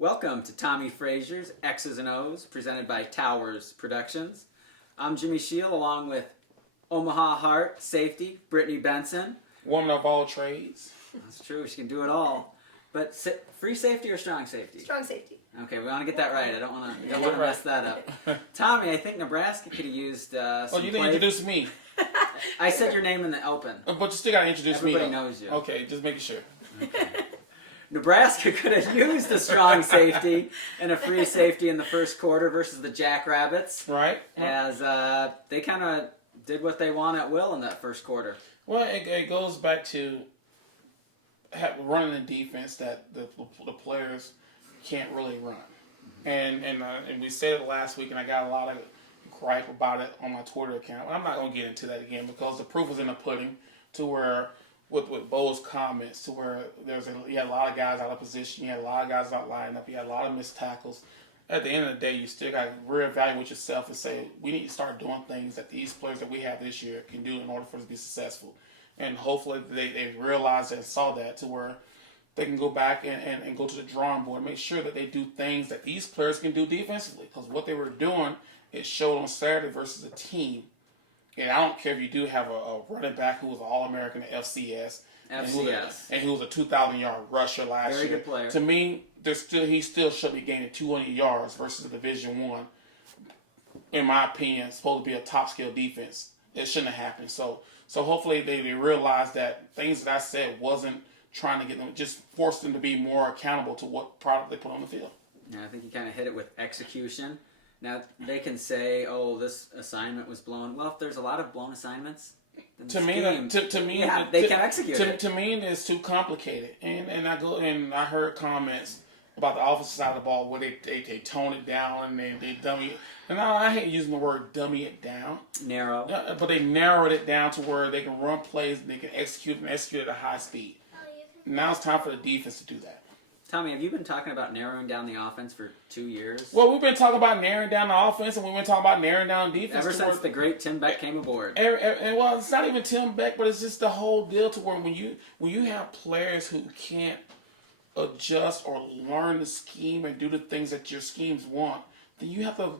Welcome to Tommie Frazier's X's Os, presented by Towers Productions. I'm Jimmy Shield, along with Omaha Heart Safety, Brittany Benson. Woman of all trades. That's true, she can do it all. But free safety or strong safety? Strong safety. Okay, we want to get that right. I don't want to mess that up. Tommy, I think Nebraska could have used some you didn't introduce me. I said your name in the open. But you still got to introduce me. Everybody knows you. Okay, just making sure. Okay. Nebraska could have used a strong safety and a free safety in the first quarter versus the Jackrabbits. Right. As they kind of did what they want at will in that first quarter. Well, it goes back to running a defense that the players can't really run. And we said it last week, and I got a lot of gripe about it on my Twitter account. I'm not going to get into that again because the proof is in the pudding to where, with Bo's comments, to where you had a lot of guys out of position, you had a lot of guys not lining up, you had a lot of missed tackles. At the end of the day, you still got to reevaluate yourself and say, we need to start doing things that these players that we have this year can do in order for us to be successful. And hopefully they realized and saw that to where they can go back and go to the drawing board and make sure that they do things that these players can do defensively. Because what they were doing, it showed on Saturday versus a team. And I don't care if you do have a running back who was an All-American at FCS. And who was a 2,000-yard rusher last year. Very good player. To me, he still should be gaining 200 yards versus a Division I. In my opinion, it's supposed to be a top-scale defense. It shouldn't have happened. So hopefully they realize that things that I said wasn't trying to get them, just forced them to be more accountable to what product they put on the field. Yeah, I think you kind of hit it with execution. Now, they can say, oh, this assignment was blown. Well, if there's a lot of blown assignments, to me, they can execute it. To me, it's too complicated. And I heard comments about the offensive side of the ball where they tone it down and they dummy it. And I hate using the word dummy it down. Narrow. But they narrowed it down to where they can run plays and they can execute at a high speed. Now it's time for the defense to do that. Tommy, have you been talking about narrowing down the offense for 2 years? Well, we've been talking about narrowing down the offense, and we've been talking about narrowing down defense. Ever since the great Tim Beck came aboard. And well, it's not even Tim Beck, but it's just the whole deal to where when you have players who can't adjust or learn the scheme and do the things that your schemes want, then you have to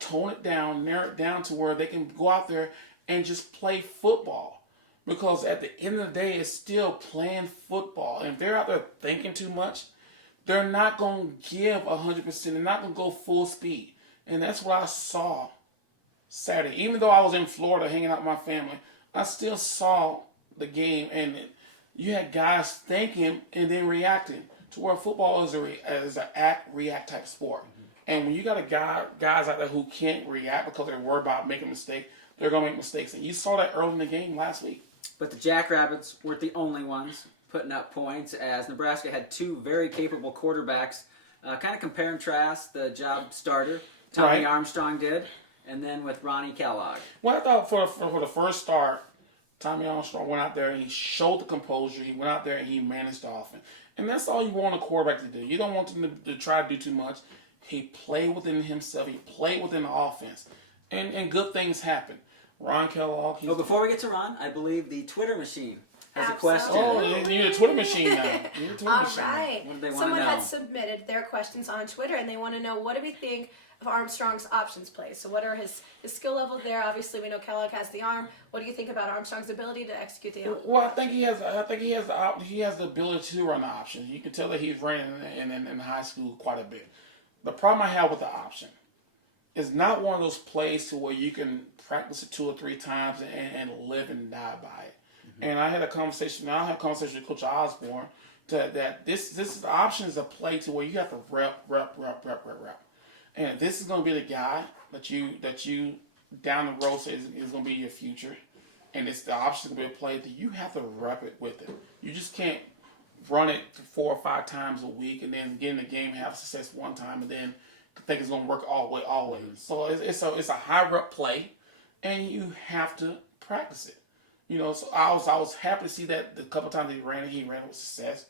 tone it down, narrow it down to where they can go out there and just play football. Because at the end of the day, it's still playing football. And if they're out there thinking too much, they're not going to give 100%. They're not going to go full speed. And that's what I saw Saturday. Even though I was in Florida hanging out with my family, I still saw the game. And you had guys thinking and then reacting to where football is an act-react type sport. And when you got guys out there who can't react because they're worried about making a mistake, they're going to make mistakes. And you saw that early in the game last week. But the Jackrabbits weren't the only ones putting up points, as Nebraska had two very capable quarterbacks. Kind of compare and contrast the job starter, Tommy Armstrong did, and then with Ronnie Kellogg. Well, I thought for the first start, Tommy Armstrong went out there and he showed the composure. He went out there and he managed the offense. And that's all you want a quarterback to do. You don't want him to try to do too much. He played within himself. He played within the offense. And good things happen. Ron Kellogg. Before we get to Ron, I believe the Twitter machine has a question. Oh, you need a Twitter machine now. All right. What do they want to know? Someone had submitted their questions on Twitter, and they want to know, what do we think of Armstrong's options play? So what are his skill levels there? Obviously, we know Kellogg has the arm. What do you think about Armstrong's ability to execute the option? Well, I think he has the ability to run the options. You can tell that he's running in high school quite a bit. The problem I have with the option is not one of those plays to where you can practice it 2 or 3 times and live and die by it. And I had a conversation. I had a conversation with Coach Osborne that this option is a play to where you have to rep. And this is going to be the guy that you down the road say is going to be your future. And it's the option to be a play that you have to rep it with it. You just can't run it 4 or 5 times a week and then get in the game and have success one time and then think it's going to work always. So it's a high rep play, and you have to practice it. You know, so I was happy to see that the couple times he ran it with success.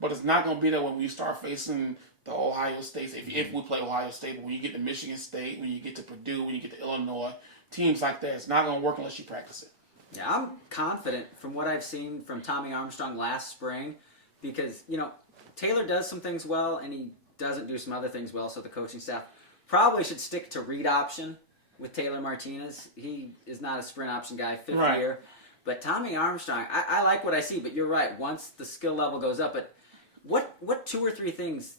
But it's not going to be there when we start facing the Ohio States, if we play Ohio State. But when you get to Michigan State, when you get to Purdue, when you get to Illinois, teams like that, it's not going to work unless you practice it. Yeah, I'm confident from what I've seen from Tommy Armstrong last spring because, you know, Taylor does some things well, and he doesn't do some other things well, so the coaching staff probably should stick to read option with Taylor Martinez. He is not a sprint option guy, fifth year. But Tommie Armstrong, I like what I see, but you're right. Once the skill level goes up, but what 2 or 3 things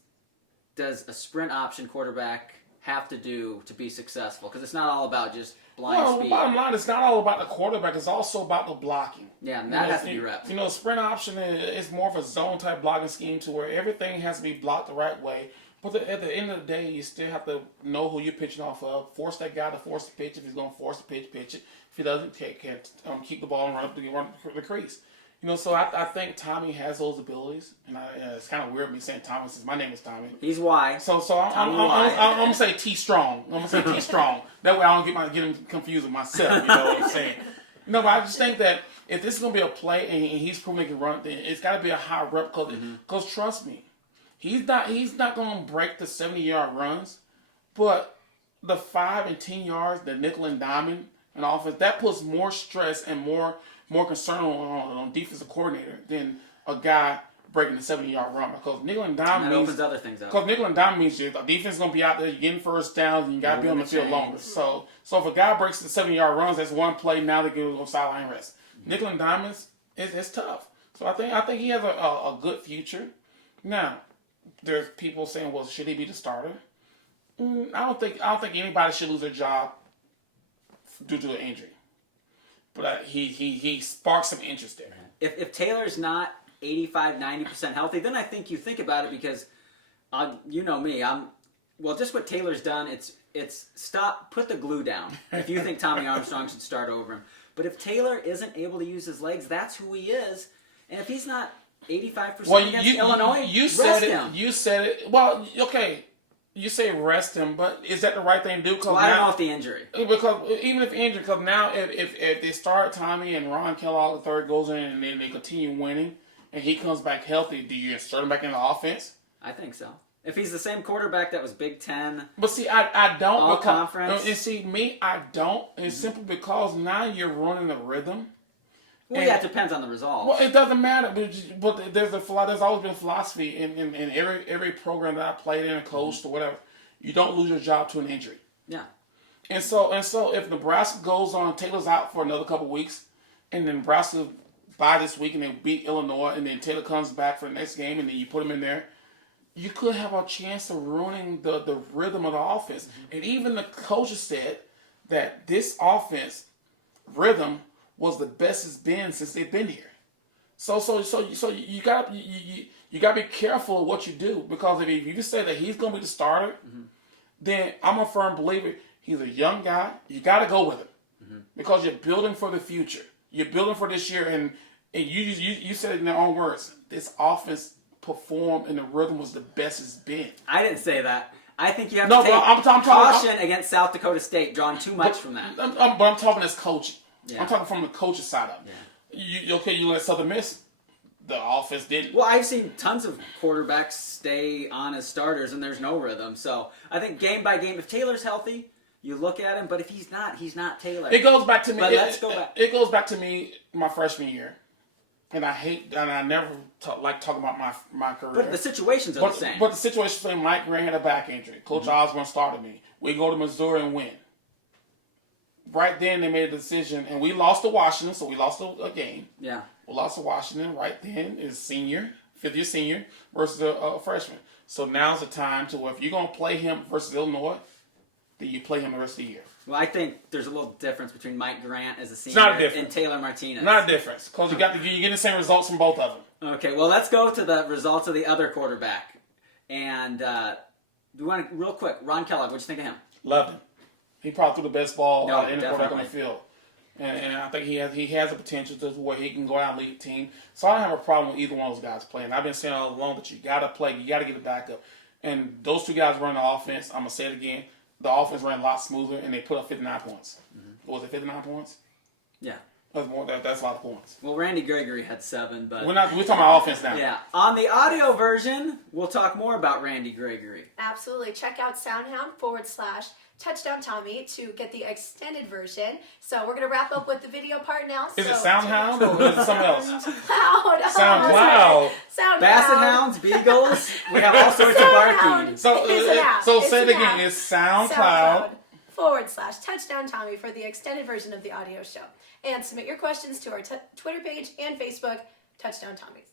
does a sprint option quarterback have to do to be successful? Because it's not all about just blind speed. Bottom line, it's not all about the quarterback. It's also about the blocking. Yeah, and that has to be reps. Sprint option is more of a zone type blocking scheme to where everything has to be blocked the right way. But at the end of the day, you still have to know who you're pitching off of. Force that guy to force the pitch. If he's going to force the pitch it. If he doesn't, can't keep the ball and run the crease. So I think Tommie has those abilities, and it's kind of weird me saying Tommie since my name is Tommie. He's Y. So I'm gonna say T Strong. I'm gonna say T Strong. That way I don't get him confused with myself. You know what I'm saying? No, but I just think that if this is gonna be a play and he's proven he can run, then it's got to be a high rep. Because trust me, he's not gonna break the 70-yard runs, but the 5 and 10 yards, the nickel and diamond in offense, that puts more stress and more concern on defensive coordinator than a guy breaking the 70-yard run, because nickel and dime that means opens other things up. Because nickel and dime means the defense is going to be out there, you're getting first downs, and you got to be on the field longer. So if a guy breaks the 70-yard runs, that's one play. Now they go sideline rest. Nickel and diamonds, it's tough. So I think he has a good future. Now, there's people saying, well, should he be the starter? I don't think anybody should lose their job due to an injury. But he sparked some interest there. If Taylor's not 85-90% healthy, then I think you think about it, because you know me, just what Taylor's done, it's put the glue down if you think Tommie Armstrong should start over him. But if Taylor isn't able to use his legs, that's who he is. And if he's not 85% against Illinois, rest him. You said it. Well, okay. You say rest him, but is that the right thing to do? I don't know if the injury. Because even if injured, because now if they start Tommie and Ron Kellogg III goes in and then they continue winning and he comes back healthy, do you insert him back in the offense? I think so. If he's the same quarterback that was Big Ten, but see, I don't. All conference. And see, me, I don't. It's simply because now you're running the rhythm. Well, yeah, it depends on the result. Well, it doesn't matter, but there's always been a philosophy in every program that I played in and coached or whatever. You don't lose your job to an injury. Yeah. And so if Nebraska goes on, Taylor's out for another couple weeks, and then Nebraska bye this week and they beat Illinois, and then Taylor comes back for the next game, and then you put him in there, you could have a chance of ruining the rhythm of the offense. And even the coaches said that this offense rhythm was the best it's been since they've been here. So you gotta be careful of what you do, because if you say that he's gonna be the starter, then I'm a firm believer he's a young guy. You gotta go with him because you're building for the future. You're building for this year, and you said it in their own words. This offense performed and the rhythm was the best it's been. I didn't say that. I think you have to take caution against South Dakota State, drawing too much from that. But I'm talking as coaching. Yeah. I'm talking from the coach's side of it. Yeah. You let Southern miss. The offense didn't. Well, I've seen tons of quarterbacks stay on as starters and there's no rhythm. So I think game by game, if Taylor's healthy, you look at him. But if he's not Taylor. It goes back to me. But let's go back. It goes back to me my freshman year, and I never like talking about my career. But the situations are the same. But the situation was Mike Grant had a back injury. Coach Osborne started me. We go to Missouri and win. Right then, they made a decision, and we lost to Washington, so we lost a game. Yeah. We lost to Washington right then. Is fifth-year senior versus a freshman. So now's the time to where if you're going to play him versus Illinois, then you play him the rest of the year. Well, I think there's a little difference between Mike Grant as a senior and Taylor Martinez. Not a difference, because you get the same results from both of them. Okay, well, let's go to the results of the other quarterback. And we want to, real quick, Ron Kellogg, what'd you think of him? Loved him. He probably threw the best ball out of any quarterback on the field. And I think he has the potential to where he can go out and lead the team. So I don't have a problem with either one of those guys playing. I've been saying all along that you got to play. You got to get it back up. And those two guys run the offense. I'm going to say it again. The offense ran a lot smoother, and they put up 59 points. Was it 59 points? Yeah. That's a lot of points. Well, Randy Gregory had 7, but... We're talking about offense now. Yeah. On the audio version, we'll talk more about Randy Gregory. Absolutely. Check out SoundHound Touchdown Tommie to get the extended version. So we're going to wrap up with the video part now. Is it SoundHound or is it something else? SoundCloud. SoundCloud. SoundCloud. Basset hounds, beagles, we have all sorts of barking. So, It's an app. so It's say it an again. app. It's SoundCloud. /Touchdown Tommie for the extended version of the audio show. And submit your questions to our Twitter page and Facebook, Touchdown Tommies.